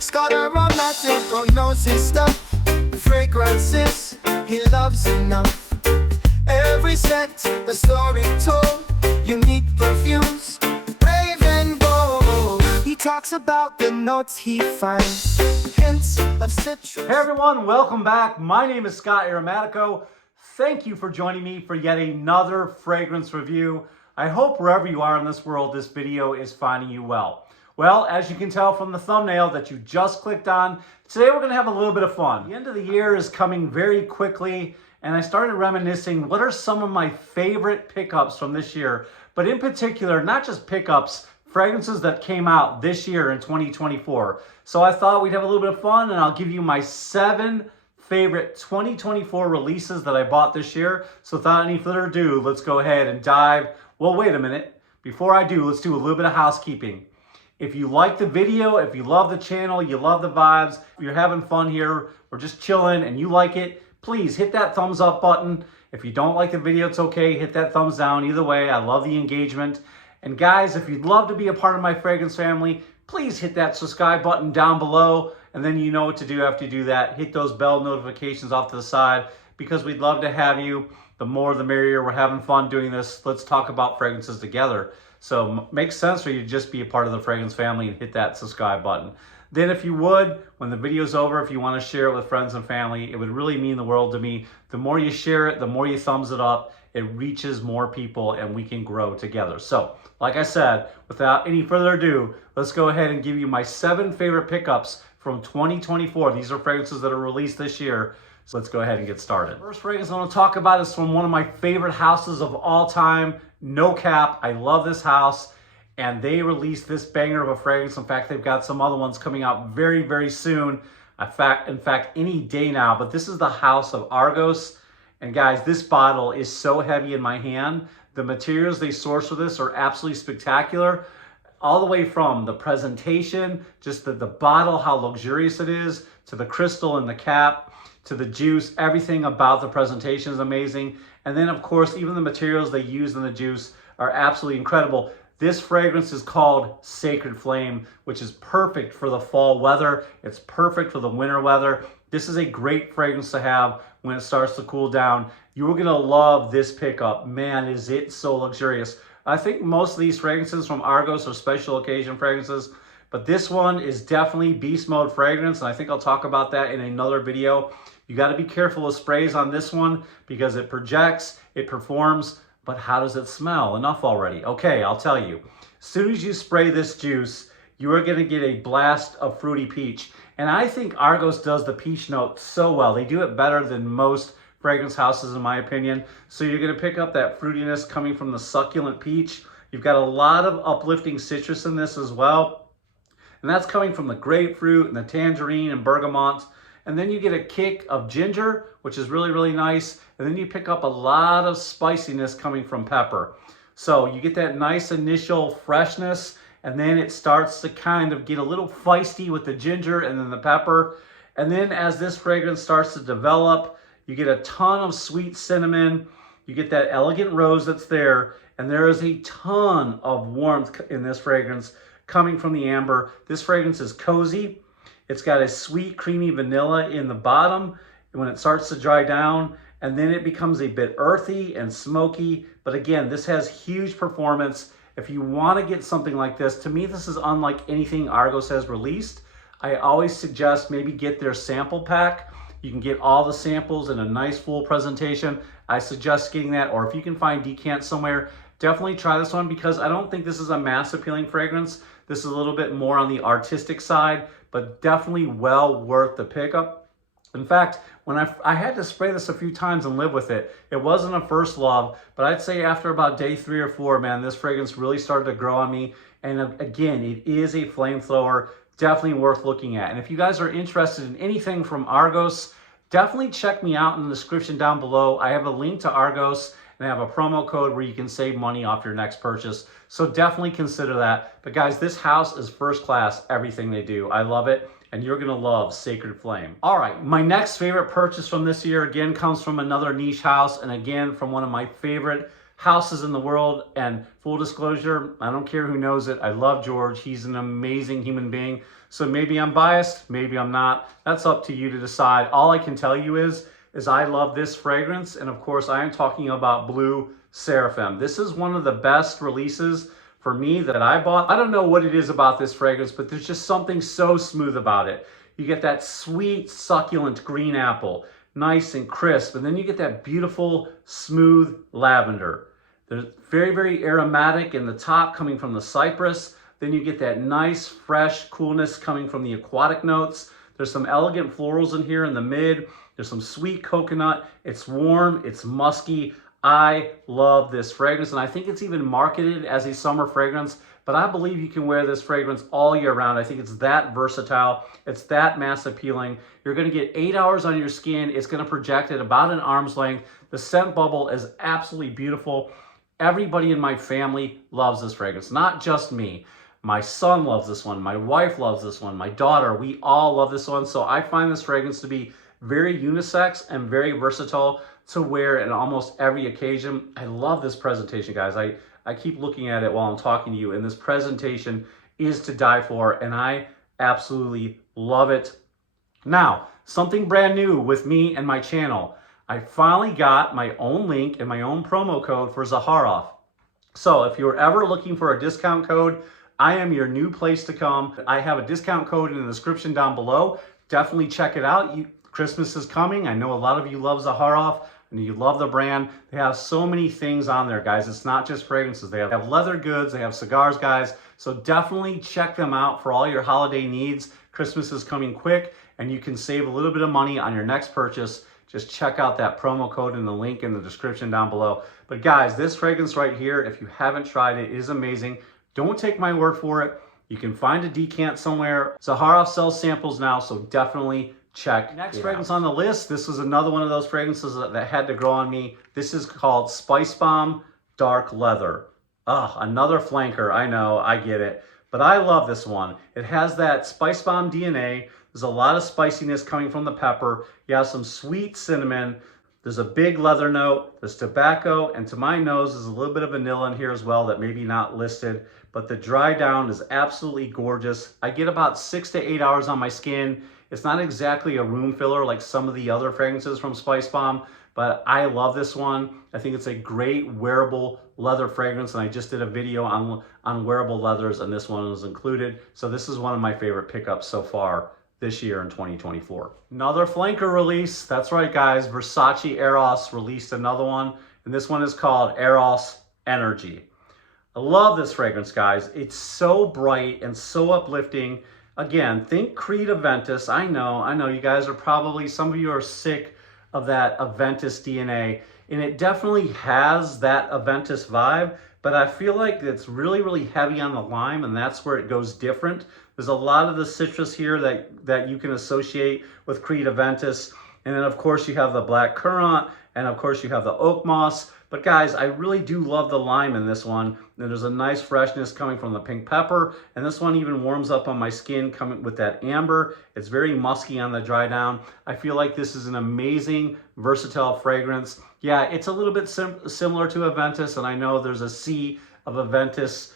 Scott Aromatico knows his stuff. Fragrances he loves enough. Every scent a story told. Unique perfumes, brave and bold. He talks about the notes he finds. Hints of citrus. Hey everyone, welcome back. My name is Scott Aromatico. Thank you for joining me for yet another fragrance review. I hope wherever you are in this world, this video is finding you well. Well, as you can tell from the thumbnail that you just clicked on, today we're going to have a little bit of fun. The end of the year is coming very quickly, and I started reminiscing what are some of my favorite pickups from this year, but in particular, not just pickups, fragrances that came out this year in 2024. So I thought we'd have a little bit of fun, and I'll give you my 7 favorite 2024 releases that I bought this year. So without any further ado, let's go ahead and dive. Well, wait a minute. Before I do, let's do a little bit of housekeeping. If you like the video, if you love the channel, you love the vibes, if you're having fun here, we're just chilling and you like it, please hit that thumbs up button. If you don't like the video, it's okay. Hit that thumbs down. Either way, I love the engagement. And guys, if you'd love to be a part of my fragrance family, please hit that subscribe button down below. And then you know what to do after you do that. Hit those bell notifications off to the side because we'd love to have you. The more the merrier. We're having fun doing this. Let's talk about fragrances together. So makes sense for you to just be a part of the fragrance family and hit that subscribe button. Then if you would, when the video's over, if you want to share it with friends and family, it would really mean the world to me. The more you share it, the more you thumbs it up, it reaches more people and we can grow together. So like I said, without any further ado, let's go ahead and give you my 7 favorite pickups from 2024. These are fragrances that are released this year. So let's go ahead and get started. First fragrance I want to talk about is from one of my favorite houses of all time, No Cap. I love this house, and they released this banger of a fragrance. In fact, they've got some other ones coming out very, very soon. In fact, any day now. But this is the house of Argos. And guys, this bottle is so heavy in my hand. The materials they source for this are absolutely spectacular. All the way from the presentation, just the bottle, how luxurious it is, to the crystal in the cap, to the juice. Everything about the presentation is amazing. And then of course, even the materials they use in the juice are absolutely incredible. This fragrance is called Sacred Flame, which is perfect for the fall weather. It's perfect for the winter weather. This is a great fragrance to have when it starts to cool down. You're gonna love this pickup. Man, is it so luxurious. I think most of these fragrances from Argos are special occasion fragrances, but this one is definitely beast mode fragrance, and I think I'll talk about that in another video. You got to be careful with sprays on this one because it projects, it performs, but how does it smell? Enough already. Okay, I'll tell you. As soon as you spray this juice, you are going to get a blast of fruity peach. And I think Argos does the peach note so well. They do it better than most fragrance houses, in my opinion. So you're going to pick up that fruitiness coming from the succulent peach. You've got a lot of uplifting citrus in this as well. And that's coming from the grapefruit and the tangerine and bergamot. And then you get a kick of ginger, which is really, really nice. And then you pick up a lot of spiciness coming from pepper. So you get that nice initial freshness, and then it starts to kind of get a little feisty with the ginger and then the pepper. And then as this fragrance starts to develop, you get a ton of sweet cinnamon. You get that elegant rose that's there. And there is a ton of warmth in this fragrance coming from the amber. This fragrance is cozy. It's got a sweet, creamy vanilla in the bottom when it starts to dry down, and then it becomes a bit earthy and smoky. But again, this has huge performance. If you want to get something like this, to me, this is unlike anything Argos has released. I always suggest maybe get their sample pack. You can get all the samples in a nice full presentation. I suggest getting that, or if you can find decants somewhere, definitely try this one because I don't think this is a mass appealing fragrance. This is a little bit more on the artistic side, but definitely well worth the pickup. In fact, when I had to spray this a few times and live with it, it wasn't a first love, but I'd say after about day 3 or 4, man, this fragrance really started to grow on me. And again, it is a flamethrower, definitely worth looking at. And if you guys are interested in anything from Argos, definitely check me out in the description down below. I have a link to Argos, and I have a promo code where you can save money off your next purchase. So definitely consider that. But guys, this house is first class, everything they do. I love it, and you're gonna love Sacred Flame. All right, my next favorite purchase from this year, again, comes from another niche house, and again, from one of my favorite houses in the world. And full disclosure, I don't care who knows it. I love George. He's an amazing human being. So maybe I'm biased, maybe I'm not. That's up to you to decide. All I can tell you is I love this fragrance. And of course, I am talking about Blue Seraphim. This is one of the best releases for me that I bought. I don't know what it is about this fragrance, but there's just something so smooth about it. You get that sweet, succulent green apple, nice and crisp, and then you get that beautiful, smooth lavender. They're very, very aromatic in the top, coming from the cypress. Then you get that nice, fresh coolness coming from the aquatic notes. There's some elegant florals in here in the mid. There's some sweet coconut. It's warm, it's musky. I love this fragrance, and I think it's even marketed as a summer fragrance, but I believe you can wear this fragrance all year round. I think it's that versatile. It's that mass appealing. You're gonna get 8 hours on your skin. It's gonna project at about an arm's length. The scent bubble is absolutely beautiful. Everybody in my family loves this fragrance, not just me. My son loves this one. My wife loves this one. My daughter, we all love this one. So I find this fragrance to be very unisex and very versatile to wear in almost every occasion. I love this presentation, guys. I keep looking at it while I'm talking to you, and this presentation is to die for, and I absolutely love it. Now, something brand new with me and my channel. I finally got my own link and my own promo code for Zaharoff. So if you're ever looking for a discount code, I am your new place to come. I have a discount code in the description down below. Definitely check it out. Christmas is coming. I know a lot of you love Zaharoff and you love the brand. They have so many things on there, guys. It's not just fragrances. They have leather goods. They have cigars, guys. So definitely check them out for all your holiday needs. Christmas is coming quick, and you can save a little bit of money on your next purchase. Just check out that promo code in the link in the description down below. But guys, this fragrance right here, if you haven't tried it, is amazing. Don't take my word for it. You can find a decant somewhere. Zaharoff sells samples now, so definitely check. Next fragrance on the list, this was another one of those fragrances that had to grow on me. This is called Spice Bomb Dark Leather. Another flanker. I know, I get it. But I love this one. It has that Spice Bomb DNA. There's a lot of spiciness coming from the pepper. You have some sweet cinnamon. There's a big leather note. There's tobacco. And to my nose, there's a little bit of vanilla in here as well that maybe not listed. But the dry down is absolutely gorgeous. I get about 6 to 8 hours on my skin. It's not exactly a room filler like some of the other fragrances from Spice Bomb, but I love this one. I think it's a great wearable leather fragrance, and I just did a video on wearable leathers, and this one was included. So this is one of my favorite pickups so far this year in 2024. Another flanker release. That's right, guys. Versace Eros released another one, and this one is called Eros Energy. I love this fragrance, guys. It's so bright and so uplifting. Again, think Creed Aventus. I know you guys are probably, some of you are sick of that Aventus DNA, and it definitely has that Aventus vibe, but I feel like it's really, really heavy on the lime, and that's where it goes different. There's a lot of the citrus here that you can associate with Creed Aventus, and then of course you have the black currant, and of course you have the oak moss. But guys, I really do love the lime in this one. And there's a nice freshness coming from the pink pepper. And this one even warms up on my skin coming with that amber. It's very musky on the dry down. I feel like this is an amazing, versatile fragrance. Yeah, it's a little bit similar to Aventus. And I know there's a sea of Aventus,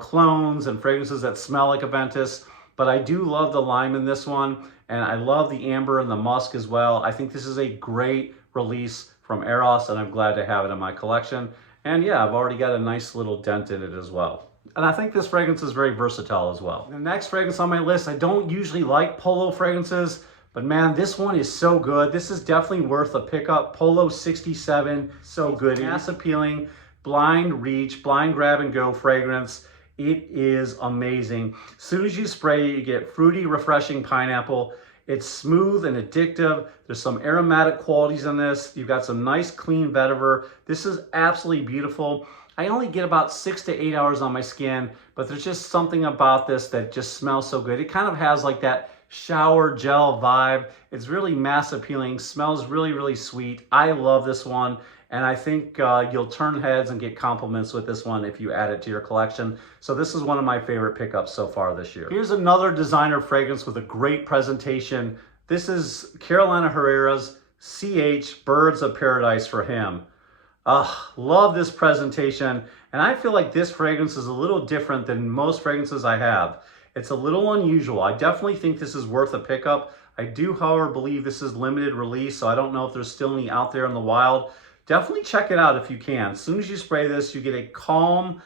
clones and fragrances that smell like Aventus. But I do love the lime in this one. And I love the amber and the musk as well. I think this is a great release from Eros, and I'm glad to have it in my collection. And yeah, I've already got a nice little dent in it as well. And I think this fragrance is very versatile as well. The next fragrance on my list, I don't usually like Polo fragrances, but man, this one is so good. This is definitely worth a pickup. Polo 67, so good. Mass appealing, blind reach, blind grab and go fragrance. It is amazing. As soon as you spray it, you get fruity, refreshing pineapple. It's smooth and addictive. There's some aromatic qualities in this. You've got some nice clean vetiver. This is absolutely beautiful. I only get about 6 to 8 hours on my skin, but there's just something about this that just smells so good. It kind of has like that shower gel vibe. It's really mass appealing, smells really, really sweet. I love this one. And I think you'll turn heads and get compliments with this one if you add it to your collection. So this is one of my favorite pickups so far this year. Here's another designer fragrance with a great presentation. This is Carolina Herrera's CH Birds of Paradise for Him. Love this presentation. And I feel like this fragrance is a little different than most fragrances I have. It's a little unusual. I definitely think this is worth a pickup. I do, however, believe this is limited release, so I don't know if there's still any out there in the wild. Definitely check it out if you can. As soon as you spray this, you get a calm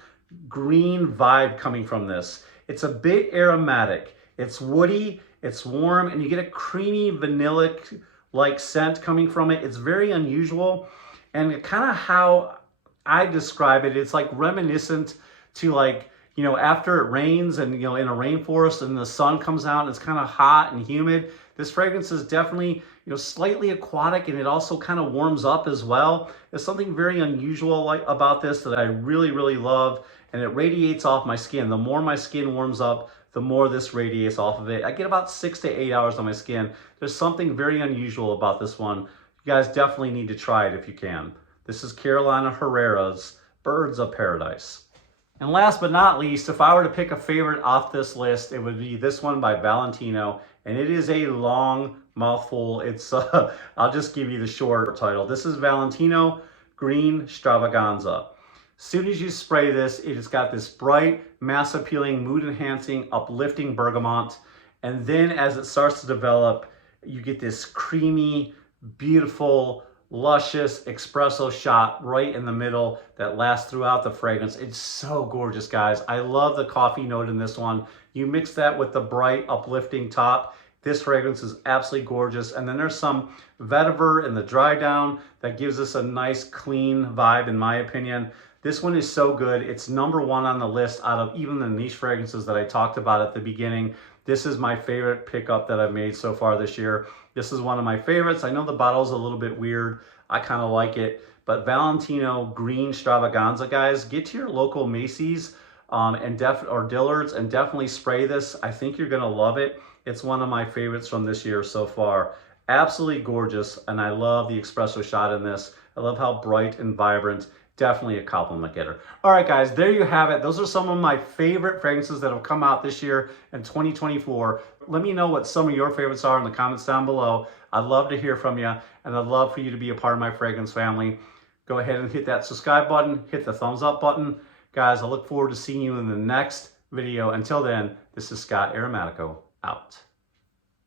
green vibe coming from this. It's a bit aromatic. It's woody, it's warm, and you get a creamy vanilla-like scent coming from it. It's very unusual, and kind of how I describe it, it's like reminiscent to, like, you know, after it rains and, you know, in a rainforest and the sun comes out and it's kind of hot and humid. This fragrance is definitely, you know, slightly aquatic, and it also kind of warms up as well. There's something very unusual about this that I really, really love, and it radiates off my skin. The more my skin warms up, the more this radiates off of it. I get about 6 to 8 hours on my skin. There's something very unusual about this one. You guys definitely need to try it if you can. This is Carolina Herrera's Birds of Paradise. And last but not least, if I were to pick a favorite off this list, it would be this one by Valentino. And it is a long mouthful. It's, I'll just give you the short title. This is Valentino Green Stravaganza. As soon as you spray this, it has got this bright, mass appealing, mood enhancing, uplifting bergamot. And then as it starts to develop, you get this creamy, beautiful, luscious espresso shot right in the middle that lasts throughout the fragrance. It's so gorgeous, guys. I love the coffee note in this one. You mix that with the bright, uplifting top. This fragrance is absolutely gorgeous. And then there's some vetiver in the dry down that gives us a nice, clean vibe, in my opinion. This one is so good. It's #1 on the list out of even the niche fragrances that I talked about at the beginning. This is my favorite pickup that I've made so far this year. This is one of my favorites. I know the bottle's a little bit weird. I kind of like it. But Valentino Green Stravaganza, guys, get to your local Macy's or Dillard's and definitely spray this. I think you're going to love it. It's one of my favorites from this year so far. Absolutely gorgeous, and I love the espresso shot in this. I love how bright and vibrant. Definitely a compliment getter. All right, guys, there you have it. Those are some of my favorite fragrances that have come out this year in 2024. Let me know what some of your favorites are in the comments down below. I'd love to hear from you, and I'd love for you to be a part of my fragrance family. Go ahead and hit that subscribe button, hit the thumbs up button. Guys, I look forward to seeing you in the next video. Until then, this is Scott Aromatico, out.